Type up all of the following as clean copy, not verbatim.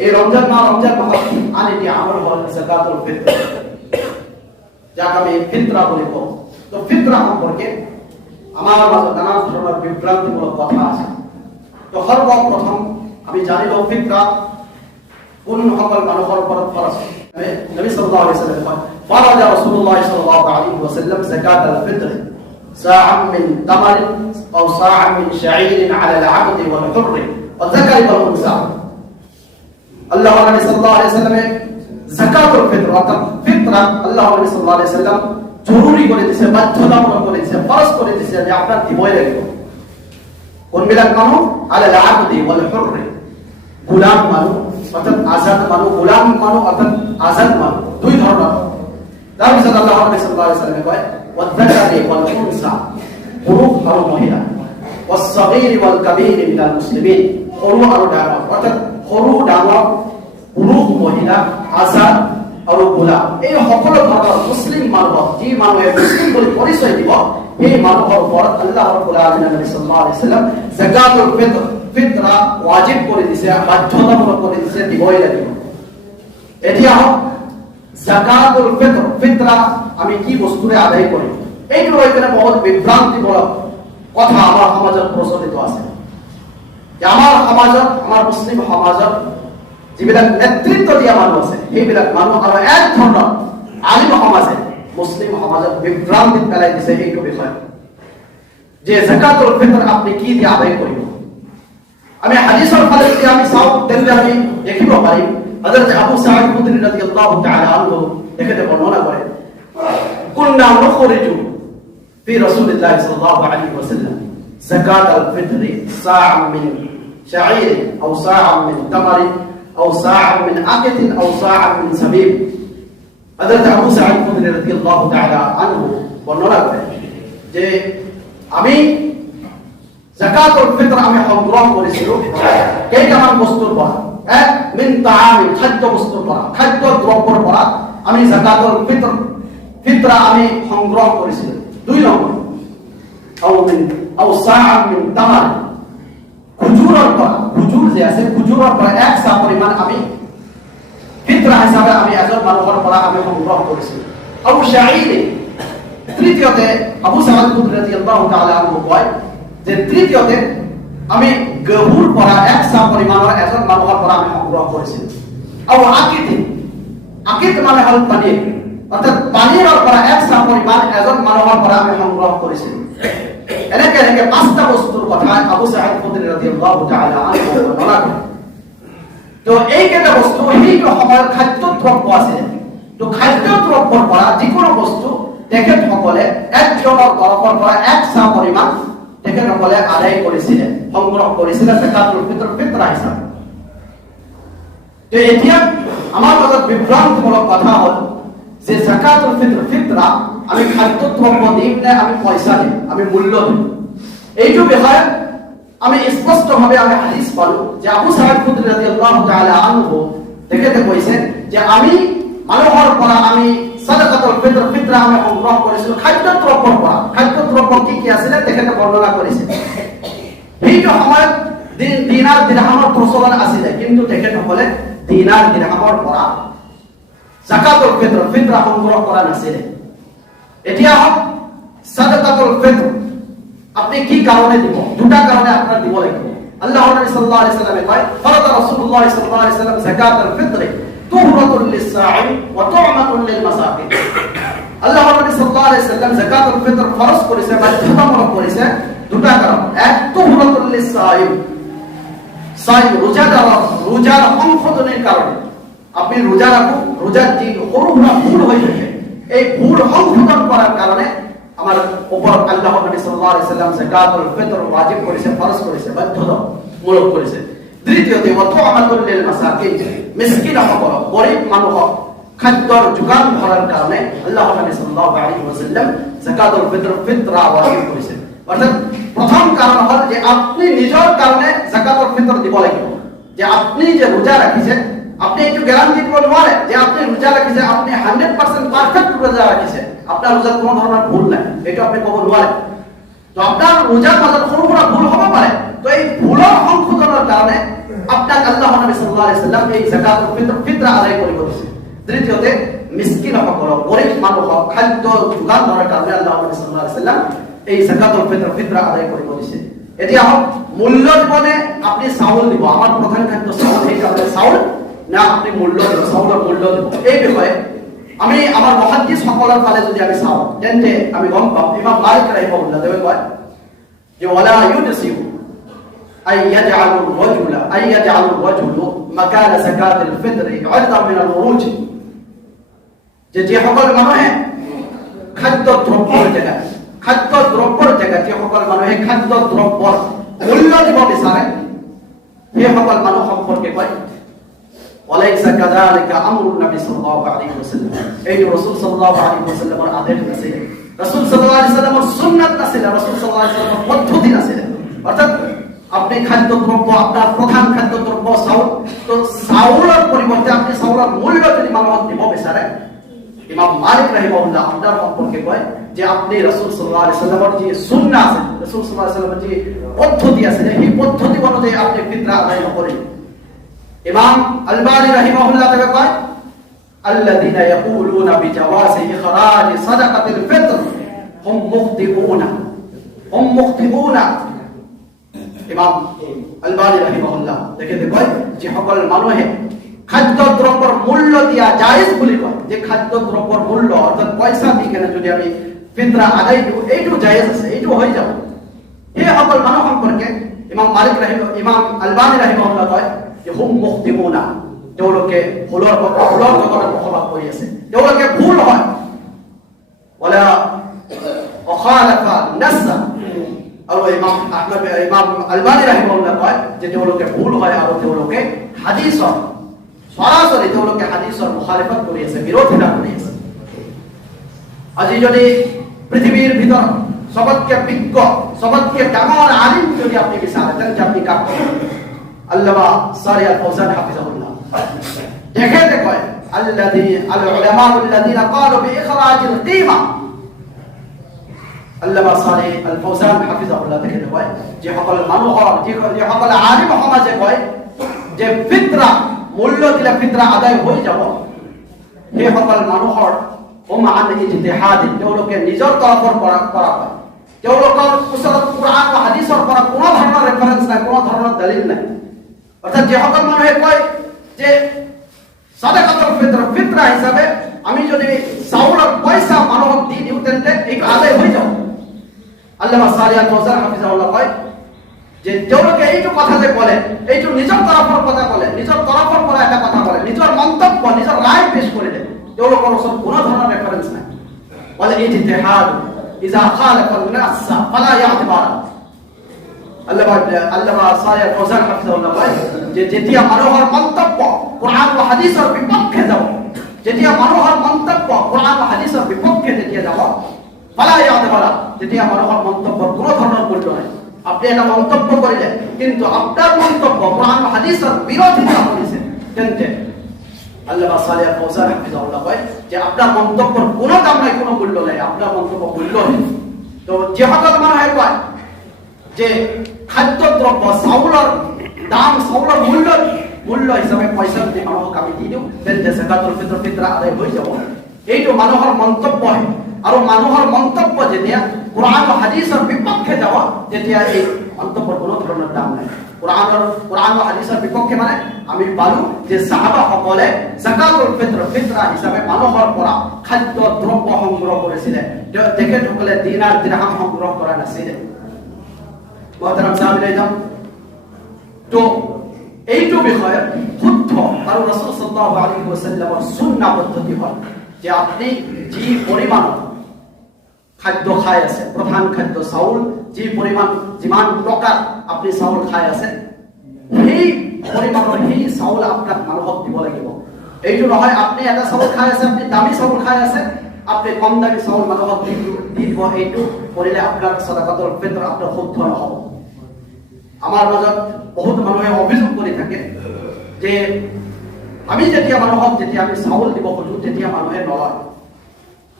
এই রমজান মাস আরেকটি আমল হল যাকাতুল ফিতর, যাকে আমি ফিতরা বলি। তো ফিতরা সম্পর্কে আমার মাঝে নানা ধরনের বিভ্রান্তিমূলক কথা আছে। তো সর্বপ্রথম আমি জানিব ফিতরা কোন সকল মানুহৰ ওপৰত ফৰজ। নবী সাল্লাল্লাহু আলাইহি ওয়াসাল্লাম কয়, ফারাজা রাসূলুল্লাহ সাল্লাল্লাহু আলাইহি ওয়াসাল্লাম যাকাতুল ফিতর সাআম মিন তামারিন আও সাআম মিন শাঈরিন আলা আল-'abd ওয়াল হুরর ওয়া যাকারি ওয়াল উনসা। আল্লাহ নবী সাল্লাল্লাহু আলাইহি ওয়াসাল্লাম যাকাতুল ফিতর অর্থাৎ ফিতরা আল্লাহ নবী সাল্লাল্লাহু আলাইহি ওয়াসাল্লাম জরুরি করে দিয়েছে, বাধ্যতামূলক করে দিয়েছে, ফরজ করে দিয়েছে যে আপনার দিবই লাগবে। কোন বিলাক মানুষ? আলা আল-'abd ওয়াল হুরর, গোলাম মানুষ অর্থাৎ আজাদ মানুষ, গোলাম মানুষ অর্থাৎ আজাদ মানুষ, দুই ধরনের। তারপর আল্লাহ নবী সাল্লাল্লাহু আলাইহি ওয়াসাল্লাম কয় ওয়া যাকারি ওয়াল উনসা, পুরুষ আর মহিলা, ওয়াস সাগীর ওয়াল কাবীর মিনাল মুসলিমিন, সৰু আৰু ডাঙৰ অর্থাৎ সৰু ডাঙৰ, পুৰুষ মহিলা, আজাদ আৰু গোলাম, এই সকলো ধৰণৰ মুসলিম মানুহ, যি মানুহে মুসলিম বুলি পৰিচয় দিব, এই মানুহৰ ওপৰত আল্লাহ ৰাব্বুল আলামিন নবী সাল্লাল্লাহু আলাইহি ওয়াসাল্লাম যাকাতুল ফিতর ফিতরা ওয়াজিব করে দিয়েছে, বাধ্যতামূলক করে দিয়েছে, দিবই লাগিব। এতিয়া যাকাতুল ফিতর ফিতরা আমি কি বস্তুৰে আদায় করি, এইটো এখানে বহুত বিভ্রান্তিমূলক কথা আমাৰ সমাজত প্ৰচলিত আছে। যে আমাৰ সমাজত, আমাৰ মুসলিম সমাজত যিবিলাক নেতৃত্ব দিয়া মানুহ আছে, সেইবিলাক মানুহ আৰু এক ধৰণৰ আলিম সমাজে মুসলিম সমাজত বিভ্রান্তিত পেলাই দিছে এইটো বিষয় যে যাকাতুল ফিতর আপনি কি দিয়ে আদায় কৰিব। আমি হাদিসৰ ফালে যদি আমি চাওঁ তেন্তে আমি দেখিব পাৰিম হযরত আবু সাঈদ খুদরি রাদিয়াল্লাহু তাআলা আনহু এখানে বর্ণনা করে, কুননা নুখরিজু ফি রাসূলিল্লাহি সাল্লাল্লাহু আলাইহি ওয়াসাল্লাম যাকাতুল ফিতর সা'আম মিন শাঈর আও সা'আম মিন তামার আও সা'আম মিন আকিত আও সা'আম মিন সাবিব। হযরত আবু সাঈদ খুদরি রাদিয়াল্লাহু তাআলা আনহু বর্ণনা করে যে আমি যাকাতুল ফিতর আমি সংগ্রহ করেছিলাম কেইটামান বস্তুৰ পৰা। এক, মিন তাআমিন, খাদ্য বস্তুৰ পৰা, খাদ্য দ্ৰব্যৰ পৰা আমি যাকাতুল ফিতরা আমি সংগ্রহ করেছিলাম। দুই নম্বর, আও সা'আম মিন তামার, খুজুৰৰ পৰা, খুজুৰ যে আছে, খুজুৰৰ পৰা এক সা পৰিমাণ আমি ফিতরা হিচাপে আমি এজন মানুহৰ পৰা আমি সংগ্ৰহ করেছিলাম। আও শাঈর, তৃতীয়তে আবু সাঈদ খুদরি রাদিয়াল্লাহু তাআলা আনহু কয় যে তৃতীয়তে আমি গহুর পৰা এক সা পৰিমাণৰ এজন মানুহৰ পৰা আমি সংগ্ৰহ কৰিছিলো। আৰু আকিত মানে হল পানীৰ, অৰ্থাৎ পানীৰৰ পৰা এক সা পৰিমাণ এজন মানুহৰ পৰা আমি সংগ্ৰহ কৰিছিলো। এনেকে এনেকে পাঁচটা বস্তুৰ কথা আবু সাঈদ খুদরি রাদিয়াল্লাহু তাআলা আনহু বৰ্ণনা কৰে। তো এইকেইটা বস্তু সেইটো সময়ৰ খাদ্য দ্ৰব্য আছে। তো খাদ্য দ্ৰব্যৰ পৰা যিকোনো বস্তু তেখেতসকলে একজনৰ তৰফৰ পৰা এক সা পৰিমাণ তেখেতসকলে আদায় কৰিছিলে, সংগ্ৰহ কৰিছিলে যাকাতুল ফিতর ফিতরা হিচাপে। তো এতিয়া আমাৰ মাজত বিভ্ৰান্তিমূলক কথা হ'ল যে যাকাতুল ফিতর ফিতরা আমি খাদ্য দ্ৰব্য দিম নে আমি পইচা দিম, আমি মূল্য দিম। এইটো বিষয়ে আমি স্পষ্টভাৱে আমি হাদিস পালো যে আবু সাঈদ খুদরি রাদিয়াল্লাহু তাআলা আনহু তেখেতে কৈছে যে আমি মানুহৰ পৰা আমি যাকাতুল ফিতর ফিতরা আমি সংগ্ৰহ কৰিছিলো খাদ্য দ্ৰব্যৰ পৰা। খাদ্য দ্ৰব্য কি কি আছিল তেখেতে বৰ্ণনা কৰিছে। সেইটো সময়ত দিনাৰ দিৰহামৰ প্ৰচলন আছিল, কিন্তু তেখেতসকলে দিনাৰ দিৰহামৰ পৰা যাকাতুল ফিতর ফিতরা সংগ্ৰহ কৰা নাছিল। এতিয়া যাকাতুল ফিতর আপনি কি কারণে দিব? দুটা কারণে আপনার দিব লাগিব। আল্লাহ নবী সাল্লাল্লাহু আলাইহি ওয়াসাল্লাম কয়, ফারাদা রাসূলুল্লাহ সাল্লাল্লাহু আলাইহি ওয়াসাল্লাম যাকাতুল ফিতর তুহরাতুল লিস-সাঈম ওয়া তু'মাতুল লিল-মাসাকিন। আল্লাহ নবী সাল্লাল্লাহু আলাইহি ওয়াসাল্লাম যাকাতুল ফিতর ফরজ করেছে, বাধ্যতামূলক করেছে দুটা কারণ। এক, তুহরাতুল লিস-সাঈম, সাঈম রোজার সংশোধনের কারণে। আপনি রোজা রাখুন, রোজার যে সৰু-সুৰা ভুল হৈ থাকে এই ভুল সংশোধন করার কারণে আমার উপর আল্লাহ নবী সাল্লাল্লাহু আলাইহি ওয়াসাল্লাম যাকাতুল ফিতর ওয়াজিব করেছে, ফরজ করেছে, বাধ্যতামূলক করেছে। দ্বিতীয়তে ওয়া তু'মাতুল লিল-মাসাকিন, মিসকিনসকল, গরিব মানুহক খাদ্যৰ যোগান ধরার কারণে আল্লাহ নবী সাল্লাল্লাহু আলাইহি ওয়াসাল্লাম যাকাতুল ফিতর ফিতরা ওয়াজিব করেছে। অর্থাৎ প্রথম কারণ হল যে আপনি নিজের কারণে যাকাতুল ফিতর দিব লাগিব। যে আপনি যে রোজা রাখিছে, আপনি একটু গ্যারান্টি দিব নোৱাৰে যে আপনি রোজা রাখিছে, আপনি 100% পারফেক্ট রোজা রাখিছে, আপনার রোজার কোনো ধরনের ভুল নাই, এটা আপনি কব নোৱাৰে। তো আপনার রোজার মাজত সৰু সুৰা ভুল হ'ব পাৰে। তো এই ভুলৰ সংশোধনৰ কাৰণে আপনাকে আল্লাহ নবী সাল্লাল্লাহু আলাইহি সাল্লাম এই যাকাতুল ফিতর আদায় কৰিব দিছে। তৃতীয়তে মিসকিন সকলক গরিব মানুহক খাদ্য যোগান ধৰাৰ কাৰণে আল্লাহ নবী সাল্লাল্লাহু আলাইহি সাল্লাম এই যাকাতুল ফিতর আদায় কৰিব দিছে। এতিয়া মূল্য দিবনে আপনি চাউল দিব, আমার প্রধান খাদ্য চাউল, সেই কারণে চাউল না আপনি মূল্য দিব, চাউলের মূল্য দিব, এই বিষয়ে আমি আমার মুহাদ্দিস সকলের ফালে যদি আমি চাও তেন্তে আমি গম পাম ইমাম মালিক রাহিমাহুল্লাহ দেবে কয় যে ওয়ালা ইউদসিবু আইয়াজআলুর রাজুলু মাকানা যাকাতিল ফিতরি আরদাম মিনাল উরুজ, যে সকল মানুহে খাদ্য দ্রব্যের জায়গায় যে সকল মানুহে খাদ্য দ্রব্যৰ মূল্য দিব বিচাৰে সেই সকল মানুহ সম্পৰ্কে কয় ওয়ালাইসা কাযালিকা আমরুন নবী সাল্লাল্লাহু আলাইহি ওয়াসাল্লাম। এই রাসূল সাল্লাল্লাহু আলাইহি ওয়াসাল্লামের আদেশ আছে, রাসূল সাল্লাল্লাহু আলাইহি ওয়াসাল্লামের সুন্নাত আছে, রাসূল সাল্লাল্লাহু আলাইহি ওয়াসাল্লামের পদ্ধতি আছে। অর্থাৎ আপনি খাদ্য দ্রব্য, আপনার প্রধান খাদ্য দ্রব্য চাউল, তো চাউলের পরিবর্তে আপনি চাউলের মূল্য যদি মানুহক দিব বিচাৰে, ইমাম মালিক রাহিমাহুল্লাহ আপনার সম্পর্কে কয় যে আপনি রাসূল সাল্লাল্লাহু আলাইহি ওয়াসাল্লামের যে সুন্নাহ আছে, রাসূল সাল্লাল্লাহু আলাইহি ওয়াসাল্লামের যে পদ্ধতি আছে, এই পদ্ধতি অনুযায়ী আপনি ফিতরা আদায় করেন। ইমাম আলবানী রাহিমাহুল্লাহ তাকে কয় আল্লাযীনা ইয়াকুলুনা বিজাওয়াজি ইখরাজ সাদাকাতিল ফিতর হুম মুখতিউনা। ইমাম আলবানী রাহিমাহুল্লাহ দেখে কয় যে সকল মানুহে খাদ্য দ্রব্যের মূল্য দিয়া জায়েজ বলি কয়, যে খাদ্য দ্রব্যের মূল্য অর্থাৎ পয়সা দিয়ে কেন যদি আমি ফিতরা আদায় দিব এইটু জায়েজ আছে, এইটু হয়ে যাব। এই সকল মানুষ সম্পর্কে ইমাম আলবানী রাহিমাহুল্লাহ কয় যে হুম মুখতিউনা, তেওঁলোকে ভুলৰ জগতত বসবাস কৰি আছে, তেওঁলোকে ভুল হয়। ওয়ালা অখালাফা নাসা, আৰু ইমাম আলবানী রাহিমাহুল্লাহ কয় যে তেওঁলোকে ভুল হয় আৰু তেওঁলোকে হাদিসৰ সরাসরি তেওঁলোকে হাদিসৰ মুখালিফত কৰি আছে, বিৰোধিতা কৰি আছে। আজি যদি পৃথিৱীৰ ভিতৰত সবতকে বিজ্ঞ, সবতকে ডাঙৰ আলিম যদি আপনি বিচাৰে তেন্তে আপনি কাক পাবেন? আল্লামা সালেহ আল ফাওজান হাফিজাহুল্লাহ দেখে কয় আল উলামা আল্লাযীনা ক্বালু বিইখরাজিল কিমা। আল্লামা সালেহ আল ফাওজান হাফিজাহুল্লাহ দেখে কয় যে সকল মানুহৰ যে সকল আলিম সমাজে কয় যে ফিতরা মূল্য দিলে ফিতরা আদায় হৈ যাব, সেই সকল মানুহৰ হুমান ইজতিহাদ, তেওঁলোকে নিজৰ তৰফৰ পৰা কৰা হয়, তেওঁলোকৰ ওচৰত কুরআন আৰু হাদিসৰ পৰা কোনো ধৰণৰ ৰেফাৰেন্স নাই, কোনো ধৰণৰ দলিল নাই। অর্থাৎ যে সকল মানুহে কয় যে সাদাকাতুল ফিতরা হিসাবে আমি যদি চাউলৰ পয়সা মানুহক দি দিওঁ তেন্তে এইটো আদায় হৈ যাব। আল্লামা সালেহ আল ফাওজান হাফিজাহুল্লাহ কয় যে তেওঁলোকে এইটো কথা যে বলে, এইটো নিজৰ তৰফৰ কথা বলে, নিজৰ তৰফৰ পৰা এটা কথা বলে, নিজৰ মন্তব্য, নিজৰ রায় পেশ করে দেয়, তেওঁলোকৰ ওচৰত কোনো ধৰণৰ ৰেফাৰেন্স নাই। বলে ইজতিহাদ ইজা খালাফা আন-নাস ফালা ইয়াতিবার। আল্লামা সালেহ আল ফাওজান হাফিজাহুল্লাহ কয় যে যেতিয়া মানুহৰ মন্তব্য কুরআন আৰু হাদিসৰ বিপক্ষে যাব, যেতিয়া মানুহৰ মন্তব্য কুরআন আৰু হাদিসৰ বিপক্ষে যেতিয়া যাব, ফালা ইয়াতিবার, যেতিয়া মানুহৰ মন্তব্যৰ কোনো ধৰণৰ মূল্য নাই। আপনি এটা মন্তব্য করিলেন কিন্তু আপনার মন্তব্য কুরআন ও হাদিসের বিরোধিতা করেছে, তেন্তে আল্লামা সালেহ আল ফাওজান হাফিজাহুল্লাহ কয় যে আপনার মন্তব্যের কোনো দাম নাই, কোনো মূল্য নাই, আপনার মন্তব্য মূল্য নেই। তো যে সকল মানুহে কয় যে খাদ্য দ্রব্য চাউলের দাম, চাউলের মূল্য হিসাবে পয়সা যদি মানুহক আমি দি দিওঁ তেন্তে যাকাতুল ফিতরা আদায় হৈ যাব, এইটো মানুহৰ মন্তব্য হয়। আৰু মানুহৰ মন্তব্য যেতিয়া কুরআন আৰু হাদিসৰ বিপক্ষে যাব তেতিয়া এই মন্তব্যৰ কোনো ধৰণৰ দাম নাই। কুরআন আৰু হাদিসৰ বিপক্ষে মানে আমি পালো যে সাহাবা সকলে যাকাতুল ফিতরা হিচাপে মানুহৰ পৰা খাদ্য দ্ৰব্য সংগ্ৰহ কৰিছিলে, তেখেতসকলে দিনাৰ দিৰহাম সংগ্ৰহ কৰা নাছিলে। মহতাৰাম সাহাবীৰাম, তো এইটো বিষয়ে শুদ্ধ আৰু ৰাসূল সাল্লাল্লাহু আলাইহি ওয়াসাল্লামৰ সুন্নাহ পদ্ধতি হয় যে আপনি যি পৰিমাণ খাদ্য খাই আছে, প্রধান খাদ্য চাউল, যে পরিমাণ যিমান টকা আপনি চাউল খাই আছে সেই পরিমাণৰ সেই চাউল আপনার মানুহক দিব লাগিব। এইটো নহয় আপনি এটা চাউল খাই আছে, আপনি দামী চাউল খাই আছে, আপনি কম দামী চাউল মানুহক দি দিব, এইটো কৰিলে আপনার সাদাকাতুল ফিতর আপনার শুদ্ধ নহব। আমার মাজত বহুত মানুহে অভিযোগ কৰি থাকে যে আমি যেতিয়া মানুহক আমি চাউল দিব খোজো তেতিয়া মানুহে নলয়,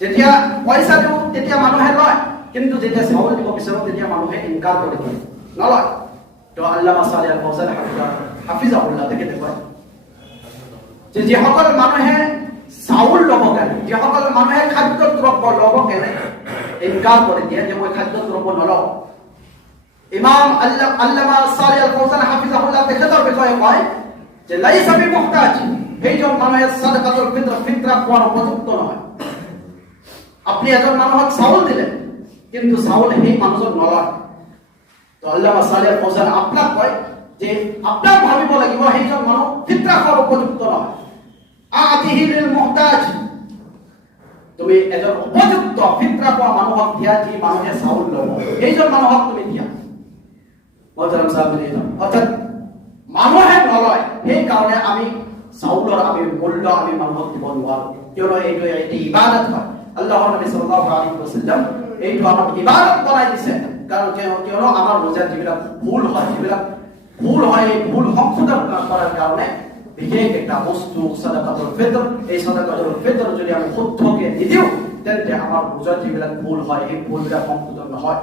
যেতিয়া পয়সা দিব তেতিয়া মানুহে লয়, কিন্তু যেতিয়া চাউল দিব বিচাৰো তেতিয়া মানুহে ইনকাৰ কৰি দিয়ে, নলয়। তো আল্লামা সালেহ আল ফাওজান হাফিজাহুল্লাহ তেখেতে কয় যে যিসকল মানুহে চাউল ল'ব কাৰণে, যিসকল মানুহে খাদ্য দ্ৰব্য ল'ব কাৰণে ইনকাৰ কৰি দিয়ে যে মই খাদ্য দ্ৰব্য নলওঁ, ইমাম আল্লামা সালেহ আল ফাওজান হাফিজাহুল্লাহ তেখেতৰ বিষয়ে কয় যে লাইসা বিমুহতাজ, সেইজন মানুহে সাদাকাতুল ফিতৰা খোৱাৰ উপযুক্ত নহয়। আপনি এজন মানুহক চাউল দিলে কিন্তু চাউল সেই মানুহজন নলয়, তো আল্লামা সালেহ আল ফাওজান আপোনাক কয় যে আপোনাক ভাবিব লাগিব সেইজন মানুহ ফিতৰা খোৱাৰ উপযুক্ত নহয়। আতিহি লিল মুহতাজ, তুমি এজন উপযুক্ত ফিতৰা খোৱা মানুহক দিয়া, যি মানুহে চাউল ল'ব সেইজন মানুহক তুমি দিয়া। মহতাৰাম সাহেব, অৰ্থাৎ মানুহে নলয়, সেইকাৰণে আমি চাউলৰ আমি মূল্য আমি মানুহক দিব নোৱাৰো, কিয়নো এইটো এটি ইবাদত হয়। আল্লাহৰ নবী সাল্লাল্লাহু আলাইহি ওয়াসাল্লাম এইটো আমাক ইবাদত বনাই দিছে, কাৰণ কিয়নো আমাৰ ৰোজাত যিবিলাক ভুল হয়, এই ভুল সংশোধন কৰাৰ কাৰণে বিশেষ একটা বস্তু সাদাকাতুল ফিতর, এই সাদাকাতুল ফিতর যদি আমি শুদ্ধকে নিদিওঁ তেন্তে আমাৰ ৰোজাত যিবিলাক ভুল হয় এই ভুলবিলাক সংশোধন নহয়।